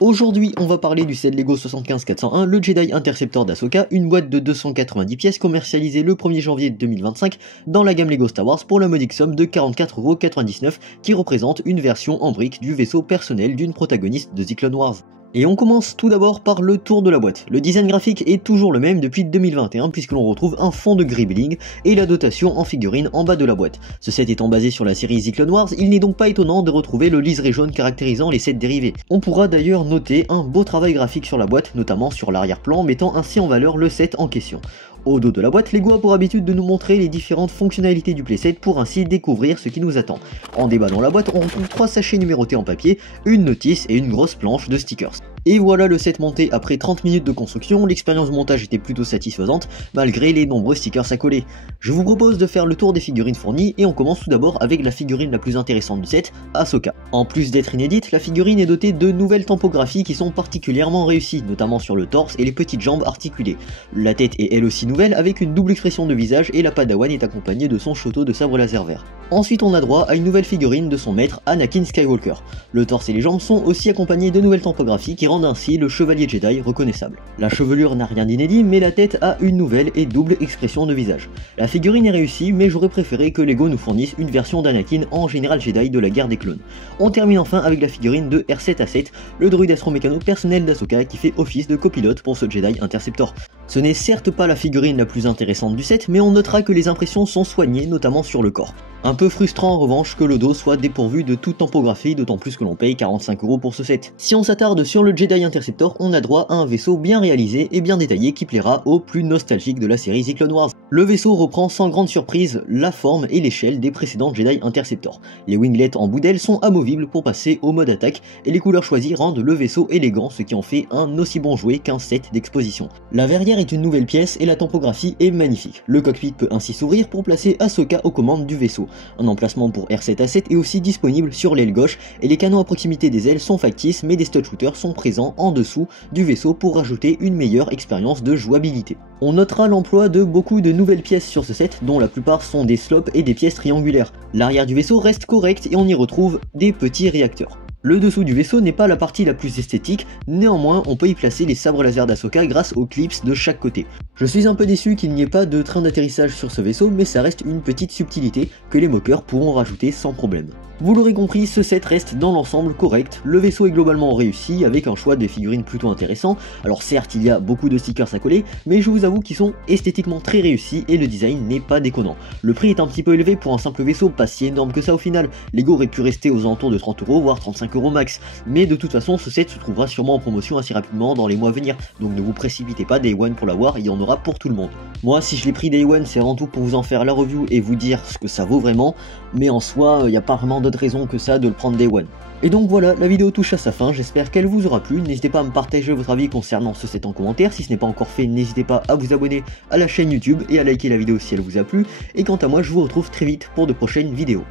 Aujourd'hui, on va parler du set Lego 75401, le Jedi Interceptor d'Ahsoka, une boîte de 290 pièces commercialisée le 1er janvier 2025 dans la gamme Lego Star Wars pour la modique somme de 44,99€ qui représente une version en briques du vaisseau personnel d'une protagoniste de The Clone Wars. Et on commence tout d'abord par le tour de la boîte. Le design graphique est toujours le même depuis 2021 puisque l'on retrouve un fond de gris bling et la dotation en figurine en bas de la boîte. Ce set étant basé sur la série The Clone Wars, il n'est donc pas étonnant de retrouver le liseré jaune caractérisant les sets dérivés. On pourra d'ailleurs noter un beau travail graphique sur la boîte, notamment sur l'arrière-plan, mettant ainsi en valeur le set en question. Au dos de la boîte, Lego a pour habitude de nous montrer les différentes fonctionnalités du playset pour ainsi découvrir ce qui nous attend. En déballant la boîte, on retrouve 3 sachets numérotés en papier, une notice et une grosse planche de stickers. Et voilà le set monté après 30 minutes de construction, l'expérience de montage était plutôt satisfaisante malgré les nombreux stickers à coller. Je vous propose de faire le tour des figurines fournies et on commence tout d'abord avec la figurine la plus intéressante du set, Ahsoka. En plus d'être inédite, la figurine est dotée de nouvelles tampographies qui sont particulièrement réussies, notamment sur le torse et les petites jambes articulées. La tête est elle aussi nouvelle avec une double expression de visage et la Padawan est accompagnée de son shoto de sabre laser vert. Ensuite on a droit à une nouvelle figurine de son maître Anakin Skywalker. Le torse et les jambes sont aussi accompagnés de nouvelles tampographies qui rendent ainsi le chevalier Jedi reconnaissable. La chevelure n'a rien d'inédit mais la tête a une nouvelle et double expression de visage. La figurine est réussie mais j'aurais préféré que Lego nous fournisse une version d'Anakin en général Jedi de la guerre des clones. On termine enfin avec la figurine de R7A7, le droïde astromécano personnel d'Ahsoka qui fait office de copilote pour ce Jedi Interceptor. Ce n'est certes pas la figurine la plus intéressante du set mais on notera que les impressions sont soignées notamment sur le corps. Un peu frustrant en revanche que le dos soit dépourvu de toute tampographie, d'autant plus que l'on paye 45€ pour ce set. Si on s'attarde sur le Jedi Interceptor, on a droit à un vaisseau bien réalisé et bien détaillé qui plaira aux plus nostalgiques de la série The Clone Wars. Le vaisseau reprend sans grande surprise la forme et l'échelle des précédents Jedi Interceptor. Les winglets en bout d'aile sont amovibles pour passer au mode attaque et les couleurs choisies rendent le vaisseau élégant, ce qui en fait un aussi bon jouet qu'un set d'exposition. La verrière est une nouvelle pièce et la tampographie est magnifique. Le cockpit peut ainsi s'ouvrir pour placer Ahsoka aux commandes du vaisseau. Un emplacement pour R7A7 est aussi disponible sur l'aile gauche et les canons à proximité des ailes sont factices mais des stud shooters sont présents en dessous du vaisseau pour rajouter une meilleure expérience de jouabilité. On notera l'emploi de beaucoup de nouvelles pièces sur ce set dont la plupart sont des slopes et des pièces triangulaires. L'arrière du vaisseau reste correct et on y retrouve des petits réacteurs. Le dessous du vaisseau n'est pas la partie la plus esthétique, néanmoins on peut y placer les sabres laser d'Ahsoka grâce aux clips de chaque côté. Je suis un peu déçu qu'il n'y ait pas de train d'atterrissage sur ce vaisseau, mais ça reste une petite subtilité que les moqueurs pourront rajouter sans problème. Vous l'aurez compris, ce set reste dans l'ensemble correct, le vaisseau est globalement réussi avec un choix de figurines plutôt intéressant. Alors certes il y a beaucoup de stickers à coller, mais je vous avoue qu'ils sont esthétiquement très réussis et le design n'est pas déconnant. Le prix est un petit peu élevé pour un simple vaisseau, pas si énorme que ça au final. Lego aurait pu rester aux alentours de 30€ voire 35€ max, mais de toute façon ce set se trouvera sûrement en promotion assez rapidement dans les mois à venir, donc ne vous précipitez pas Day One pour l'avoir, il y en aura pour tout le monde. Moi si je l'ai pris Day One c'est avant tout pour vous en faire la review et vous dire ce que ça vaut vraiment, mais en soi il n'y a pas vraiment d'autre raison que ça de le prendre Day One. Et donc voilà, la vidéo touche à sa fin, j'espère qu'elle vous aura plu, n'hésitez pas à me partager votre avis concernant ce set en commentaire, si ce n'est pas encore fait n'hésitez pas à vous abonner à la chaîne YouTube et à liker la vidéo si elle vous a plu, et quant à moi je vous retrouve très vite pour de prochaines vidéos.